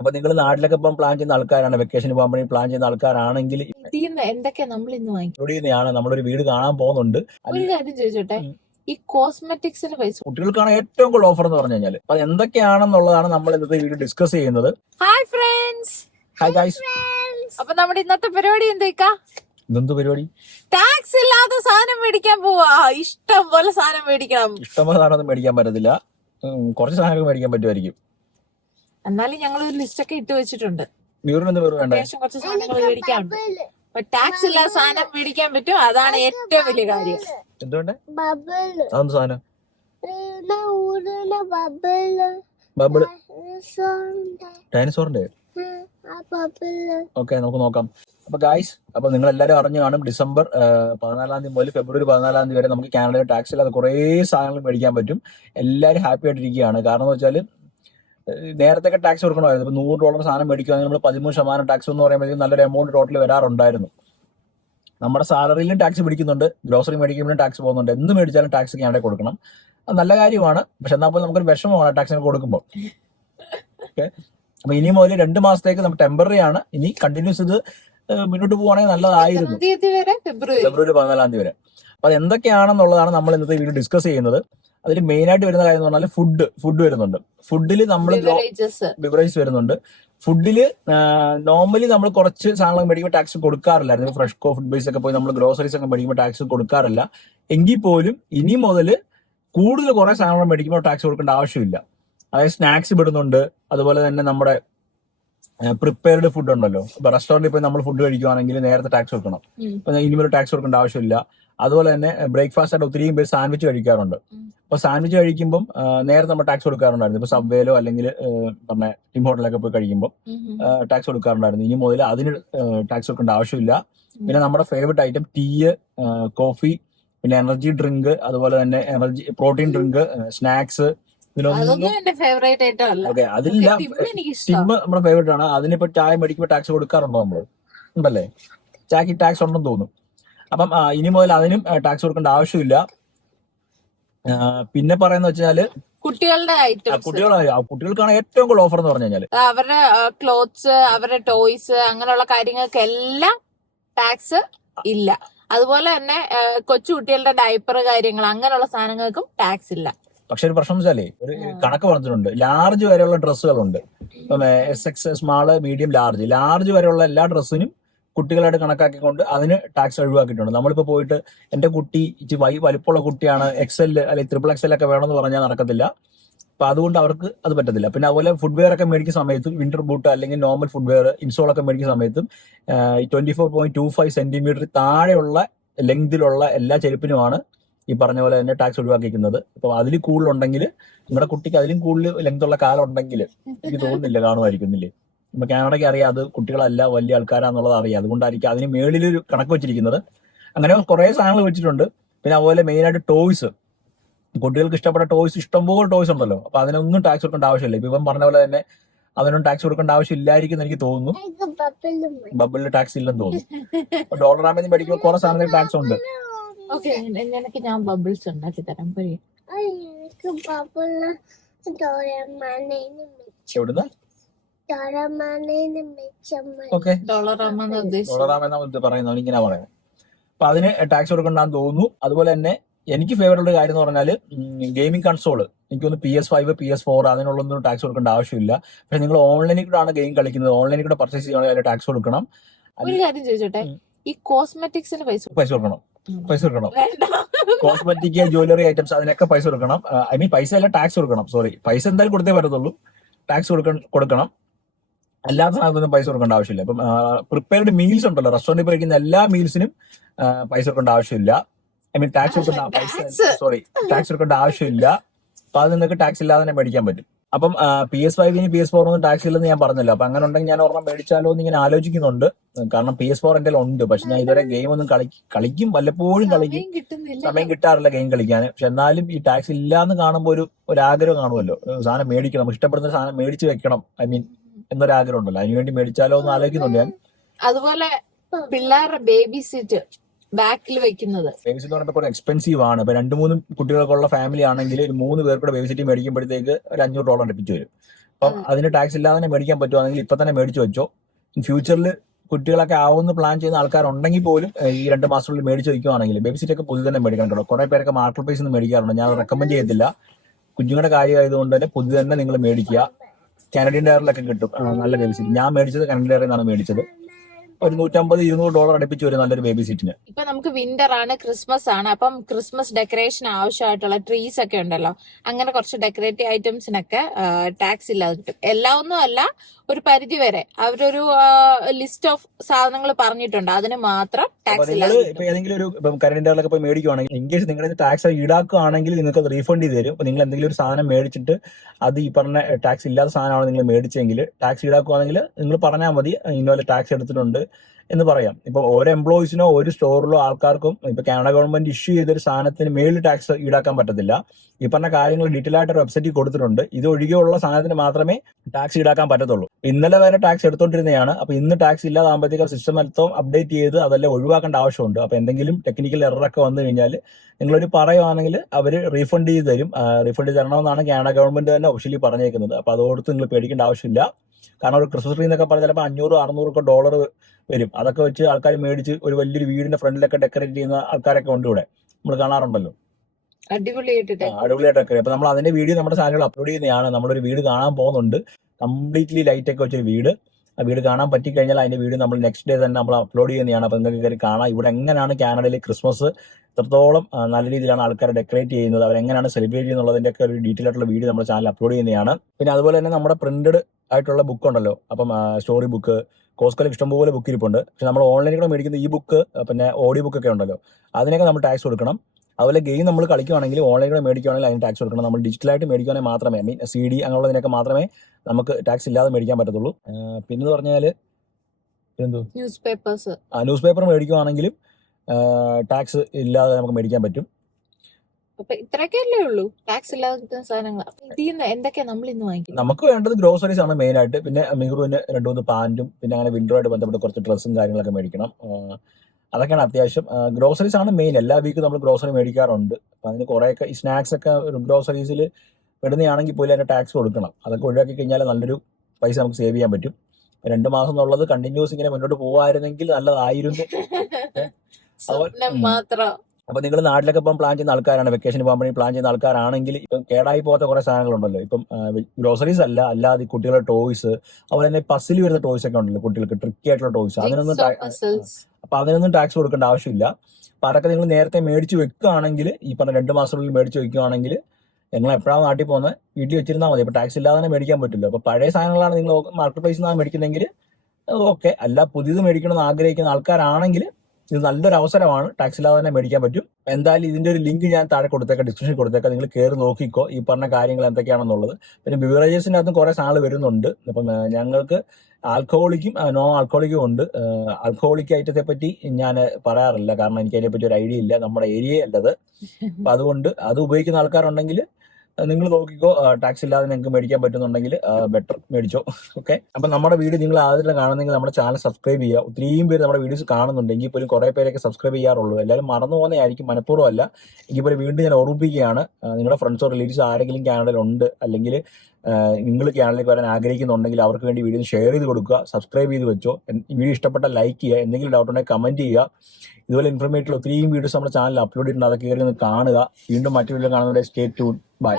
അപ്പൊ നിങ്ങൾ നാട്ടിലൊക്കെ ഇപ്പം പ്ലാൻ ചെയ്യുന്ന ആൾക്കാരാണ്. വെക്കേഷൻ പോകാൻ വേണ്ടി പ്ലാൻ ചെയ്യുന്ന ആൾക്കാരാണെങ്കിൽ ഇതിന്ന് എന്തൊക്കെയാ നമ്മൾ ഇന്ന് വാങ്ങിക്കും? ഇവിടെ തന്നെയാണ് നമ്മളൊരു വീട് കാണാൻ പോകുന്നുണ്ട്. ഒരു കാര്യം ചോദിച്ചോട്ടെ? ഉം. ഈ കോസ്മെറ്റിക്സിന് പൈസ കുട്ടികൾക്കാണ് ഏറ്റവും കൂടുതൽ ഓഫർ എന്ന് പറഞ്ഞു കഴിഞ്ഞാൽ അപ്പൊ എന്തൊക്കെയാണെന്നുള്ളതാണ് നമ്മൾ ഇന്നത്തെ വീഡിയോ ഡിസ്കസ് ചെയ്യുന്നത്. ഹായ് ഫ്രണ്ട്സ് ഹായ് ഗൈസ് അപ്പൊ നമ്മുടെ ഇന്നത്തെ പരിപാടി എന്തേക്കാ ഇതെന്ത് പരിപാടി? ടാക്സ് ഇല്ലാതെ സാധനം മേടിക്കാൻ പോവാ. ഇഷ്ടം പോലെ സാധനം മേടിക്കണം. ഇഷ്ടം പോലെ സാധനം ഒന്നും മേടിക്കാൻ പറ്റത്തില്ല. കുറച്ച് സാധനങ്ങൾ മേടിക്കാൻ പറ്റുമായിരിക്കും. എന്നാലും ഞങ്ങൾ ഒരു ലിസ്റ്റ് ഒക്കെ ഇട്ട് വെച്ചിട്ടുണ്ട് അത്യാവശ്യം കുറച്ച് സാധനങ്ങൾ മേടിക്കാനുണ്ട് അപ്പൊ ടാക്സ് ഇല്ല സാധനം മേടിക്കാൻ പറ്റും അതാണ് ഏറ്റവും വലിയ കാര്യം. എന്തുകൊണ്ട് സാധനം? ബബിൾ ഡൈനസോറിന്റെ ഓക്കെ നമുക്ക് നോക്കാം. അപ്പൊ ഗായ്സ് അപ്പൊ നിങ്ങൾ എല്ലാവരും അറിഞ്ഞു കാണും ഡിസംബർ പതിനാലാം തീയതി മുതൽ ഫെബ്രുവരി പതിനാലാം തീയതി വരെ നമുക്ക് കാനഡയിൽ ടാക്സ് ഇല്ലാതെ കുറേ സാധനങ്ങൾ മേടിക്കാൻ പറ്റും. എല്ലാരും ഹാപ്പി ആയിട്ടിരിക്കുകയാണ്. കാരണം എന്ന് വെച്ചാൽ നേരത്തെ ടാക്സ് കൊടുക്കണമായിരുന്നു. ഇപ്പൊ നൂറ് ഡോളർ സാധനം മേടിക്കുകയാണെങ്കിൽ നമ്മൾ പതിമൂന്ന് ശതമാനം ടാക്സ് എന്ന് പറയുമ്പോഴത്തേക്കും നല്ലൊരു എമൗണ്ട് ടോട്ടൽ വരാറുണ്ടായിരുന്നു. നമ്മുടെ സാലറിയിലും ടാക്സ് പിടിക്കുന്നുണ്ട് ഗ്രോസറി മേടിക്കുമ്പോഴും ടാക്സ് പോകുന്നുണ്ട്. എന്ത് മേടിച്ചാലും ടാക്സ് കാനഡയിൽ കൊടുക്കണം. അത് നല്ല കാര്യമാണ് പക്ഷെ എന്നാൽ പോലും നമുക്കൊരു വിഷമമാണ് ടാക്സിന് കൊടുക്കുമ്പോൾ. ഓക്കെ? അപ്പൊ ഇനി മുതൽ രണ്ട് മാസത്തേക്ക് നമുക്ക് ടെമ്പററി ആണ്. ഇനി കണ്ടിന്യൂസ് ഇത് മുന്നോട്ട് പോകുകയാണെങ്കിൽ നല്ലതായിരുന്നു. ഫെബ്രുവരി പതിനാലാം തീയതി വരെ. അപ്പൊ അത് എന്തൊക്കെയാണെന്നുള്ളതാണ് നമ്മൾ ഇന്നത്തെ വീഡിയോ ഡിസ്കസ് ചെയ്യുന്നത്. അതിൽ മെയിൻ ആയിട്ട് വരുന്ന കാര്യം എന്ന് പറഞ്ഞാൽ ഫുഡ് ഫുഡ് വരുന്നുണ്ട്. ഫുഡിൽ നമ്മൾ ബിവറേജ് വരുന്നുണ്ട്. ഫുഡിൽ നോർമലി നമ്മൾ കുറച്ച് സാധനങ്ങൾ മേടിക്കുമ്പോൾ ടാക്സ് കൊടുക്കാറില്ലായിരുന്നു. ഫ്രഷ് കോ ഫുഡ് ബേസ് ഒക്കെ പോയി നമ്മൾ ഗ്രോസറീസ് ഒക്കെ മേടിക്കുമ്പോൾ ടാക്സ് കൊടുക്കാറില്ല. എങ്കിൽ പോലും ഇനി മുതൽ കൂടുതൽ കുറെ സാധനങ്ങൾ മേടിക്കുമ്പോൾ ടാക്സ് കൊടുക്കേണ്ട ആവശ്യമില്ല. അതായത് സ്നാക്സ് വിടുന്നുണ്ട് അതുപോലെ തന്നെ നമ്മുടെ പ്രിപ്പയർഡ് ഫുഡ് ഉണ്ടല്ലോ. ഇപ്പൊ റെസ്റ്റോറന്റിൽ പോയി നമ്മൾ ഫുഡ് കഴിക്കുവാണെങ്കിൽ നേരത്തെ ടാക്സ് കൊടുക്കണം. ഇപ്പൊ ഇനിമേൽ ടാക്സ് കൊടുക്കേണ്ട ആവശ്യമില്ല. അതുപോലെ തന്നെ ബ്രേക്ക്ഫാസ്റ്റ് ആയിട്ട് ഒത്തിരിയും പേര് സാൻഡ്വിച്ച് കഴിക്കാറുണ്ട്. അപ്പൊ സാൻഡ്വിച്ച് കഴിക്കുമ്പോൾ നേരെ നേരത്തെ നമ്മൾ ടാക്സ് കൊടുക്കാറുണ്ടായിരുന്നു. ഇപ്പൊ സബ്വേലോ അല്ലെങ്കിൽ പറഞ്ഞ ടിം ഹോട്ടലൊക്കെ പോയി കഴിക്കുമ്പോൾ ടാക്സ് കൊടുക്കാറുണ്ടായിരുന്നു. ഇനി മുതൽ അതിന് ടാക്സ് കൊടുക്കേണ്ട ആവശ്യമില്ല. പിന്നെ നമ്മുടെ ഫേവറേറ്റ് ഐറ്റം ടീ കോഫി പിന്നെ എനർജി ഡ്രിങ്ക് അതുപോലെ തന്നെ energy protein drink snacks okay അതില്ല. നമ്മുടെ ഫേവറേറ്റ് ആണ്. അതിനിപ്പോ ചായ മേടിക്കുമ്പോൾ ടാക്സ് കൊടുക്കാറുണ്ടോ നമ്മൾ? ഉണ്ടല്ലേ? ചായക്ക് ടാക്സ് ഉണ്ടെന്ന് തോന്നുന്നു. അപ്പം ഇനി മുതൽ അതിനും ടാക്സ് കൊടുക്കേണ്ട ആവശ്യമില്ല. പിന്നെ പറയുന്ന വെച്ചാൽ കുട്ടികളുടെ ഐറ്റംസ് കുട്ടികൾ കുട്ടികൾക്കാണ് ഏറ്റവും കൂടുതൽ ഓഫർ എന്ന് പറഞ്ഞു കഴിഞ്ഞാൽ അവരുടെ ക്ലോത്ത്സ് അവരുടെ ടോയ്സ് അങ്ങനെയുള്ള കാര്യങ്ങൾക്ക് എല്ലാം ടാക്സ് ഇല്ല. അതുപോലെ തന്നെ കൊച്ചുകുട്ടികളുടെ കൊച്ചു കുട്ടികളുടെ ഡയപ്പർ കാര്യങ്ങൾ അങ്ങനെയുള്ള സാധനങ്ങൾക്കും ടാക്സ് ഇല്ല. പക്ഷെ ഒരു പ്രശ്നം വെച്ചാലേ ഒരു കണക്ക് പറഞ്ഞിട്ടുണ്ട്. ലാർജ് വരെയുള്ള ഡ്രസ്സുകളുണ്ട് ഇപ്പം S X small medium large large വരെയുള്ള എല്ലാ ഡ്രസ്സിനും കുട്ടികളായിട്ട് കണക്കാക്കിക്കൊണ്ട് അതിന് ടാക്സ് ഒഴിവാക്കിയിട്ടുണ്ട്. നമ്മളിപ്പോ പോയിട്ട് എന്റെ കുട്ടി ഇച്ചിരി വൈ വലിപ്പമുള്ള കുട്ടിയാണ് എക്സൽ അല്ലെങ്കിൽ ത്രിപ്പിൾ എക്സൽ ഒക്കെ വേണമെന്ന് പറഞ്ഞാൽ നടക്കത്തില്ല. അപ്പൊ അതുകൊണ്ട് അവർക്ക് അത് പറ്റത്തില്ല. പിന്നെ അതുപോലെ ഫുഡ്വെയർ ഒക്കെ മേടിക്കുന്ന സമയത്തും വിന്റർ ബൂട്ട് അല്ലെങ്കിൽ നോർമൽ ഫുഡ്വെയർ ഇൻസോൾ ഒക്കെ മേടിക്കുന്ന സമയത്തും twenty four point two five centimetre താഴെയുള്ള ലെങ്തിലുള്ള എല്ലാ ചെരുപ്പിനുമാണ് ഈ പറഞ്ഞ പോലെ തന്നെ ടാക്സ് ഒഴിവാക്കിയിരിക്കുന്നത്. അപ്പൊ അതിൽ കൂടുതലുണ്ടെങ്കിൽ നിങ്ങളുടെ കുട്ടിക്ക് അതിലും കൂടുതൽ ലെങ്ത് ഉള്ള കാലം ഉണ്ടെങ്കിൽ എനിക്ക് തോന്നുന്നില്ല കാണുമായിരിക്കുന്നില്ലേ ഇപ്പൊ കാനഡയ്ക്ക് അറിയാം അത് കുട്ടികളല്ല വലിയ ആൾക്കാരാന്നുള്ളത് അറിയാം. അതുകൊണ്ടായിരിക്കും അതിന് മേളിൽ ഒരു കണക്ക് വെച്ചിരിക്കുന്നത്. അങ്ങനെ കുറെ സാധനങ്ങൾ വെച്ചിട്ടുണ്ട്. പിന്നെ അതുപോലെ മെയിനായിട്ട് ടോയ്സ് കുട്ടികൾക്ക് ഇഷ്ടപ്പെട്ട ടോയ്സ് ഇഷ്ടംപോലെ ടോയ്സ് ഉണ്ടല്ലോ. അപ്പൊ അതിനൊന്നും ടാക്സ് കൊടുക്കേണ്ട ആവശ്യമില്ല. ഇപ്പൊ ഇവൻ പറഞ്ഞ പോലെ തന്നെ അതിനൊന്നും ടാക്സ് കൊടുക്കേണ്ട ആവശ്യമില്ലായിരിക്കും എന്ന് എനിക്ക് തോന്നുന്നു. ബബിളിൽ ടാക്സ് ഇല്ലെന്ന് തോന്നുന്നു. ഡോളർ നിന്ന് പഠിക്കുമ്പോൾ കുറെ സാധനങ്ങൾ ടാക്സ് ഉണ്ട്. ഓക്കെ നിനക്ക് ഞാൻ ബബിൾസ് ഉണ്ടാക്കി തരാം. എവിടുന്ന്. ഓക്കെ. പറയുന്നത് ഇങ്ങനെ പറയുന്നത്. അപ്പൊ അതിന് ടാക്സ് കൊടുക്കണ്ടെന്ന് തോന്നുന്നു. അതുപോലെ തന്നെ എനിക്ക് ഫേവറുള്ള കാര്യം എന്ന് പറഞ്ഞാൽ ഗെയിമിംഗ് കൺസോൾ എനിക്കൊന്ന് P S five P S four അതിനുള്ളൊന്നും tax കൊടുക്കേണ്ട ആവശ്യമില്ല. പക്ഷെ നിങ്ങൾ ഓൺലൈനിൽ കൂടെ ആണ് ഗെയിം കളിക്കുന്നത്. ഓൺലൈനിൽ കൂടെ പർച്ചേസ് ചെയ്യുകയാണെങ്കിൽ അതിന് ടാക്സ് കൊടുക്കണം. ഒരു കാര്യം ചോദിച്ചോട്ടെ? ഈ കോസ്മെറ്റിക്സിന് പൈസ പൈസ കൊടുക്കണം. പൈസ കൊടുക്കണം. വേണ്ട. കോസ്മെറ്റിക് ജ്വല്ലറി ഐറ്റംസ് അതിനൊക്കെ പൈസ കൊടുക്കണം. ഐ മീൻ പൈസ അല്ല ടാക്സ് കൊടുക്കണം. സോറി പൈസ എന്തായാലും കൊടുത്തേ പറ്റത്തുള്ളൂ. ടാക്സ് കൊടുക്കണം കൊടുക്കണം. അല്ലാത്ത സാധനത്തിനും പൈസ കൊടുക്കേണ്ട ആവശ്യമില്ല. ഇപ്പം പ്രിപ്പയർഡ് മീൽസ് ഉണ്ടല്ലോ. റെസ്റ്റോറന്റിൽ കഴിക്കുന്ന എല്ലാ മീൽസിനും പൈസ കൊടുക്കേണ്ട ആവശ്യമില്ല. ഐ മീൻ ടാക്സ് കൊടുക്കേണ്ട പൈസ സോറി ടാക്സ് കൊടുക്കേണ്ട ആവശ്യമില്ല. അപ്പൊ അത് നിങ്ങൾക്ക് ടാക്സ് ഇല്ലാതെ തന്നെ മേടിക്കാൻ പറ്റും. അപ്പം പി എസ് ഫൈവിന് പി എസ് ഫോറിനൊന്നും ടാക്സ് ഇല്ലെന്ന് ഞാൻ പറഞ്ഞല്ലോ. അപ്പൊ അങ്ങനെ ഉണ്ടെങ്കിൽ ഞാൻ ഒരെണ്ണം മേടിച്ചാലോ എന്ന് ഇങ്ങനെ ആലോചിക്കുന്നുണ്ട്. കാരണം പി എസ് ഫോർ എന്റെ ഉണ്ട് പക്ഷെ ഞാൻ ഇതുവരെ ഗെയിം ഒന്നും കളി കളിക്കും വല്ലപ്പോഴും കളിക്കും. സമയം കിട്ടാറില്ല ഗെയിം കളിക്കാൻ. പക്ഷെ എന്നാലും ഈ ടാക്സ് ഇല്ലാന്ന് കാണുമ്പോൾ ഒരു ഒരു ആഗ്രഹം കാണുമല്ലോ. സാധനം മേടിക്കണം. ഇഷ്ടപ്പെടുന്ന സാധനം മേടിച്ച് വെക്കണം. ഐ മീൻ എന്നൊരു ആഗ്രഹം ഉണ്ടല്ലോ അതിനുവേണ്ടി മേടിച്ചാലോ എന്ന് ആലോചിക്കുന്നുണ്ട് ഞാൻ. അതുപോലെ പിള്ളേരുടെ ബേബി സീറ്റ് ബാക്കിൽ വെക്കുന്നത്. ബേബി സീറ്റ് പറഞ്ഞപ്പോൾ കുറച്ച് എക്സ്പെൻസീവ് ആണ്. ഇപ്പൊ രണ്ട് മൂന്ന് കുട്ടികൾക്കുള്ള ഫാമിലി ആണെങ്കിൽ ഒരു മൂന്ന് പേർക്കൂടെ ബേബി സീറ്റ് മേടിക്കുമ്പോഴത്തേക്ക് ഒരു അഞ്ഞൂറ് ഡോളർ അടുപ്പിച്ച് വരും. അപ്പം അതിന് ടാക്സ് ഇല്ലാതെ തന്നെ മേടിക്കാൻ പറ്റുവാണെങ്കിൽ ഇപ്പൊ തന്നെ മേടിച്ചു വെച്ചോ. ഫ്യൂച്ചറിൽ കുട്ടികളൊക്കെ ആവുമെന്ന് പ്ലാൻ ചെയ്യുന്ന ആൾക്കാരുണ്ടെങ്കിൽ പോലും ഈ രണ്ട് മാസത്തിനുള്ളിൽ മേടിച്ച് വയ്ക്കുവാണെങ്കിൽ ബേബി സീറ്റ് ഒക്കെ പുതിയ തന്നെ മേടിക്കാൻ കേട്ടോ. കുറെ പേരൊക്കെ മാർക്കറ്റ് പ്ലേസിൽ നിന്ന് മേടിക്കാറുണ്ട്. ഞാൻ റെക്കമെൻഡ് ചെയ്യത്തില്ല. കുഞ്ഞുങ്ങളുടെ കാര്യമായതുകൊണ്ട് തന്നെ പുതിയ തന്നെ നിങ്ങൾ മേടിക്കുക. കാനഡിയൻ ഡയറിലൊക്കെ കിട്ടും. നല്ല ബേബി ഞാൻ മേടിച്ചത് കാനഡിയൻ ഡയറിൽ നിന്നാണ് മേടിച്ചത്. ഒരു നൂറ്റമ്പത് ഇരുന്നൂറ് ഡോളർ അടുപ്പിച്ച് വരും നല്ലൊരു ബേബി സീറ്റിന് ഇപ്പൊ നമുക്ക് വിന്റർ ആണ് ക്രിസ്മസ് ആണ്. അപ്പം ക്രിസ്മസ് ഡെക്കറേഷൻ ആവശ്യമായിട്ടുള്ള ട്രീസ് ഒക്കെ ഉണ്ടല്ലോ. അങ്ങനെ കുറച്ച് ഡെക്കറേറ്റീവ് ഐറ്റംസിനൊക്കെ ടാക്സ് ഇല്ലാതെ കിട്ടും. എല്ലാം ഒന്നും അല്ല ഒരു പരിധി വരെ. അവരൊരു ലിസ്റ്റ് ഓഫ് സാധനങ്ങൾ പറഞ്ഞിട്ടുണ്ട്. അതിന് മാത്രം ടാക്സ് ഇല്ലാതെ ഏതെങ്കിലും ഒരു കറണ്ട് പോയി മേടിക്കുവാണെങ്കിൽ ഇൻ കേസ് നിങ്ങളുടെ ടാക്സ് ഈടാക്കുകയാണെങ്കിൽ നിങ്ങൾക്ക് അത് റീഫണ്ട് ചെയ്ത് തരും. നിങ്ങൾ എന്തെങ്കിലും ഒരു സാധനം മേടിച്ചിട്ട് അത് ഈ പറഞ്ഞ ടാക്സ് ഇല്ലാത്ത സാധനമാണ് നിങ്ങൾ മേടിച്ചെങ്കിൽ ടാക്സ് ഈടാക്കുകയാണെങ്കിൽ നിങ്ങൾ പറഞ്ഞാൽ മതി. ഇന്നോലെ ടാക്സ് എടുത്തിട്ടുണ്ട്. എന്ന് പറയാം. ഇപ്പൊ ഓരോ എംപ്ലോയീസിനോ ഒരു സ്റ്റോറിലോ ആൾക്കാർക്കും ഇപ്പൊ കാനഡ ഗവൺമെന്റ് ഇഷ്യൂ ചെയ്തൊരു സാധനത്തിന് മേളിൽ ടാക്സ് ഈടാക്കാൻ പറ്റത്തില്ല. ഈ പറഞ്ഞ കാര്യങ്ങൾ ഡീറ്റെയിൽ ആയിട്ട് ഒരു വെബ്സൈറ്റിൽ കൊടുത്തിട്ടുണ്ട്. ഇത് ഒഴികെയുള്ള സാധനത്തിന് മാത്രമേ ടാക്സ് ഈടാക്കാൻ പറ്റത്തുള്ളൂ. ഇന്നലെ വരെ ടാക്സ് എടുത്തോണ്ടിരുന്നതാണ് അപ്പൊ ഇന്ന് ടാക്സ് ഇല്ലാതാകുമ്പോഴത്തേക്കും സിസ്റ്റം മൊത്തം അപ്ഡേറ്റ് ചെയ്ത് അതെല്ലാം ഒഴിവാക്കേണ്ട ആവശ്യമുണ്ട്. അപ്പൊ എന്തെങ്കിലും ടെക്നിക്കൽ എററൊക്കെ വന്നു കഴിഞ്ഞാൽ നിങ്ങളൊരു പറയുവാണെങ്കിൽ അവർ റീഫണ്ട് ചെയ്ത് തരും. റീഫണ്ട് ചെയ്ത് തരണമെന്നാണ് കാനഡ ഗവൺമെന്റ് തന്നെ ഒഫീഷ്യലി പറഞ്ഞേക്കുന്നത്. അപ്പൊ അതോടൊത്ത് നിങ്ങൾ പേടിക്കേണ്ട ആവശ്യമില്ല. കാരണം ഒരു ക്രിസ്മസ് ട്രീ എന്നൊക്കെ പറഞ്ഞാൽ ചിലപ്പോൾ അഞ്ഞൂറ് അറുന്നൂറൊക്കെ ഡോളർ വരും. അതൊക്കെ വെച്ച് ആൾക്കാർ മേടിച്ച് ഒരു വലിയൊരു വീടിന്റെ ഫ്രണ്ടിലൊക്കെ ഡെക്കറേറ്റ് ചെയ്യുന്ന ആൾക്കാരൊക്കെ ഉണ്ട് ഇവിടെ. നമ്മൾ കാണാറുണ്ടല്ലോ. അടിപൊളിയായിട്ട് ഡെക്കറേറ്റ് അപ്പൊ നമ്മൾ അതിന്റെ വീഡിയോ നമ്മുടെ ചാനലിൽ അപ്ലോഡ് ചെയ്യുന്നതാണ്. നമ്മളൊരു വീട് കാണാൻ പോകുന്നുണ്ട്. കംപ്ലീറ്റ്ലി ലൈറ്റ് ഒക്കെ വെച്ചൊരു വീട്. ആ വീട് കാണാൻ പറ്റിക്കഴിഞ്ഞാൽ അതിന്റെ വീഡിയോ നമ്മൾ നെക്സ്റ്റ് ഡേ തന്നെ നമ്മൾ അപ്ലോഡ് ചെയ്യുന്നതാണ്. അപ്പൊ നിങ്ങൾക്ക് കയറി കാണാം. ഇവിടെ എങ്ങനെയാണ് കാനഡയിൽ ക്രിസ്മസ് എത്രത്തോളം നല്ല രീതിയിലാണ് ആൾക്കാർ ഡെക്കറേറ്റ് ചെയ്യുന്നത് അവരെങ്ങനെയാണ് സെലിബ്രേറ്റ് ചെയ്യുന്നതിന്റെ ഒക്കെ ഒരു ഡീറ്റെയിൽ ആയിട്ടുള്ള വീഡിയോ നമ്മുടെ ചാനൽ അപ്ലോഡ് ചെയ്യുന്നതാണ്. പിന്നെ അതുപോലെ തന്നെ നമ്മുടെ പ്രിന്റഡ് ആയിട്ടുള്ള ബുക്ക് ഉണ്ടല്ലോ. അപ്പം സ്റ്റോറി ബുക്ക് കോസ്കോയിൽ ഇഷ്ടംപോലെ ബുക്ക് ഇരിപ്പുണ്ട്. പക്ഷെ നമ്മൾ ഓൺലൈനിൽ കൂടെ മേടിക്കുന്ന ഈ ബുക്ക് പിന്നെ ഓഡിയോ ബുക്ക് ഒക്കെ ഉണ്ടല്ലോ. അതിനൊക്കെ നമ്മൾ ടാക്സ് കൊടുക്കണം. അതുപോലെ ഗെയിം നമ്മൾ കളിക്കുവാണെങ്കിൽ ഓൺലൈനിലൂടെ മേടിക്കുവാണെങ്കിൽ അതിന് ടാക്സ് കൊടുക്കണം. നമ്മൾ ഡിജിറ്റലായിട്ട് മേടിക്കുവാണെങ്കിൽ മാത്രമേ മീൻ സി ഡി അങ്ങനെയുള്ളതിനൊക്കെ മാത്രമേ നമുക്ക് ടാക്സ് ഇല്ലാതെ മേടിക്കാൻ പറ്റത്തുള്ളൂ. പിന്നെ പറഞ്ഞാൽ എന്തോ? ന്യൂസ് പേപ്പേഴ്സ് ന്യൂസ് പേപ്പർ മേടിക്കുവാണെങ്കിലും ടാക്സ് ഇല്ലാതെ നമുക്ക് മേടിക്കാൻ പറ്റും. അപ്പൊ ഇത്രയൊക്കെയല്ലേ ഉള്ളൂ. ടാക്സ് ഇല്ലാതെ കിട്ടുന്ന സാധനങ്ങൾ എന്തൊക്കെയാ നമ്മൾ ഇന്ന് വാങ്ങിക്കും നമുക്ക് വേണ്ടത് ഗ്രോസറീസ് ആണ് മെയിൻ ആയിട്ട്. പിന്നെ മിഹുറുവിന് രണ്ട് മൂന്ന് പാന്റും പിന്നെ അങ്ങനെ വിൻഡോ ആയിട്ട് ബന്ധപ്പെട്ട് കുറച്ച് ഡ്രസ്സും കാര്യങ്ങളൊക്കെ മേടിക്കണം. ആ, അതൊക്കെയാണ് അത്യാവശ്യം. ഗ്രോസറീസ് ആണ് മെയിൻ എല്ലാ വീക്കും നമ്മൾ ഗ്രോസറി മേടിക്കാറുണ്ട്. അപ്പൊ അതിന് കുറേയൊക്കെ ഈ സ്നാക്സ് ഒക്കെ ഗ്രോസറീസിൽ പെടുന്നതാണെങ്കിൽ പോലും അതിന്റെ ടാക്സ് കൊടുക്കണം. അതൊക്കെ ഒഴിവാക്കി കഴിഞ്ഞാൽ നല്ലൊരു പൈസ നമുക്ക് സേവ് ചെയ്യാൻ പറ്റും. രണ്ട് മാസം എന്നുള്ളത് കണ്ടിന്യൂസ് ഇങ്ങനെ മുന്നോട്ട് പോവായിരുന്നെങ്കിൽ നല്ലതായിരുന്നു. അപ്പൊ നിങ്ങൾ നാട്ടിലൊക്കെ ഇപ്പം പ്ലാൻ ചെയ്യുന്ന ആൾക്കാരാണ്. വെക്കേഷൻ പോകാൻ വേണ്ടി പ്ലാൻ ചെയ്യുന്ന ആൾക്കാരാണെങ്കിൽ ഇപ്പം കേടായി പോകാത്ത കുറെ സാധനങ്ങളുണ്ടല്ലോ. ഇപ്പം ഗ്രോസറീസ് അല്ല അല്ലാതെ കുട്ടികളുടെ ടോയ്സ് അതുപോലെ തന്നെ പസിൽ വരുന്ന ടോയ്സ് ഒക്കെ ഉണ്ടല്ലോ കുട്ടികൾക്ക് ട്രിക്കി ആയിട്ടുള്ള ടോയ്സ് അതിനൊന്നും അപ്പൊ അതിനൊന്നും ടാക്സ് കൊടുക്കേണ്ട ആവശ്യമില്ല. അപ്പൊ അതൊക്കെ നിങ്ങൾ നേരത്തെ മേടിച്ച് വെക്കുകയാണെങ്കിൽ ഈ പറഞ്ഞ രണ്ട് മാസത്തിനുള്ളിൽ മേടിച്ച് വെക്കുകയാണെങ്കിൽ നിങ്ങൾ എപ്പോഴാണ് നാട്ടിൽ പോകുന്നത്? വീട്ടിൽ വെച്ചിരുന്നാൽ മതി. ഇപ്പൊ ടാക്സ് ഇല്ലാതെ തന്നെ മേടിക്കാൻ പറ്റില്ല. അപ്പൊ പഴയ സാധനങ്ങളാണ് നിങ്ങൾ മാർക്കറ്റ് പ്ലേസിൽ നിന്നാണ് മേടിക്കുന്നതെങ്കിൽ ഓക്കെ അല്ല പുതിയത് മേടിക്കണമെന്ന് ആഗ്രഹിക്കുന്ന ആൾക്കാരാണെങ്കിൽ ഇത് നല്ലൊരു അവസരമാണ്. ടാക്സ് ഇല്ലാതെ തന്നെ മേടിക്കാൻ പറ്റും. എന്തായാലും ഇതിന്റെ ഒരു ലിങ്ക് ഞാൻ താഴെ കൊടുത്തേക്കാം ഡിസ്ക്രിപ്ഷൻ കൊടുത്തേക്കാം. നിങ്ങൾ കയറി നോക്കിക്കോ ഈ പറഞ്ഞ കാര്യങ്ങൾ എന്തൊക്കെയാണെന്നുള്ളത്. പിന്നെ ബിവറേജസിന്റെ അകത്തും കുറെ സാധനങ്ങൾ വരുന്നുണ്ട്. അപ്പം ഞങ്ങൾക്ക് ആൽക്കഹോളിക്കും നോൺ ആൽക്കഹോളിക്കും ഉണ്ട്. ആൽക്കഹോളിക് ഐറ്റത്തെ പറ്റി ഞാൻ പറയാറില്ല. കാരണം എനിക്ക് അതിനെ പറ്റി ഒരു ഐഡിയ ഇല്ല. നമ്മുടെ ഏരിയ അല്ലത് അപ്പൊ അതുകൊണ്ട് അത് ഉപയോഗിക്കുന്ന ആൾക്കാരുണ്ടെങ്കിൽ നിങ്ങൾ നോക്കിക്കോ ടാക്സ് ഇല്ലാതെ നിങ്ങൾക്ക് മേടിക്കാൻ പറ്റുന്നുണ്ടെങ്കിൽ ബെറ്റർ മേടിച്ചോ. ഓക്കെ അപ്പൊ നമ്മുടെ വീഡിയോ നിങ്ങൾ ആദ്യം കാണുന്നെങ്കിൽ നമ്മുടെ ചാനൽ സബ്സ്ക്രൈബ് ചെയ്യുക. ഒത്തിരിയും പേര് നമ്മുടെ വീഡിയോസ് കാണുന്നുണ്ടെങ്കിൽ പോലും കുറെ പേരൊക്കെ സബ്സ്ക്രൈബ് ചെയ്യാറുള്ളൂ. എല്ലാവരും മറന്നു പോകുന്നതായിരിക്കും മനഃപൂർവം അല്ല എങ്കിൽ വീണ്ടും ഞാൻ ഓർമ്മിപ്പിക്കുകയാണ് നിങ്ങളുടെ ഫ്രണ്ട്സോ റിലേറ്റീവ്സോ ആരെങ്കിലും കാനഡയിലുണ്ട് അല്ലെങ്കിൽ നിങ്ങൾ ചാനലിൽ വരാൻ ആഗ്രഹിക്കുന്നുണ്ടെങ്കിൽ അവർക്ക് വേണ്ടി വീഡിയോ ഷെയർ ചെയ്ത് കൊടുക്കുക സബ്സ്ക്രൈബ് ചെയ്ത് വെച്ചോ. വീഡിയോ ഇഷ്ടപ്പെട്ട ലൈക്ക് ചെയ്യുക എന്തെങ്കിലും ഡൗട്ട് ഉണ്ടെങ്കിൽ കമന്റ് ചെയ്യുക. ഇതുപോലെ ഇൻഫർമേറ്റീവ് ഒത്തിരിയും വീഡിയോസ് നമ്മുടെ ചാനലിൽ അപ്ലോഡ് ചെയ്തിട്ടുണ്ട്. അതൊക്കെ കയറി ഒന്ന് കാണുക. വീണ്ടും മറ്റു വീഡിയോ കാണുന്നവരെ സ്റ്റേ ട്യൂൺ ബൈ.